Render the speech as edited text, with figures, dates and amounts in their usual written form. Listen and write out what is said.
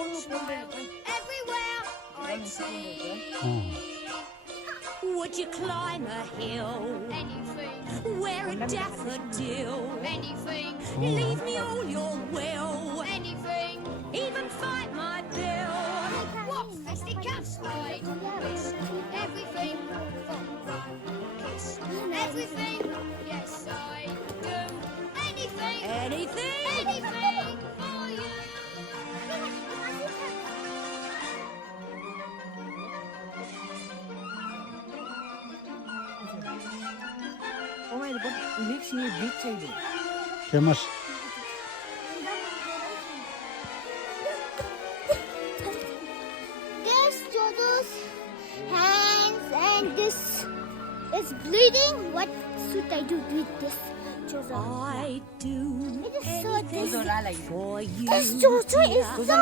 everywhere I'd see. Would you climb a hill? Anything. Wear a daffodil? Anything. Leave me all your will? Anything. Even fight my bill? What festy cats hide? Everything. Kiss. Everything. Yes, I do. Anything. Anything. Anything for you. Famous. There's Jojo's hands and this is bleeding. What should I do with this Jojo? I do It is so anything disgusting. for you. This Jojo is so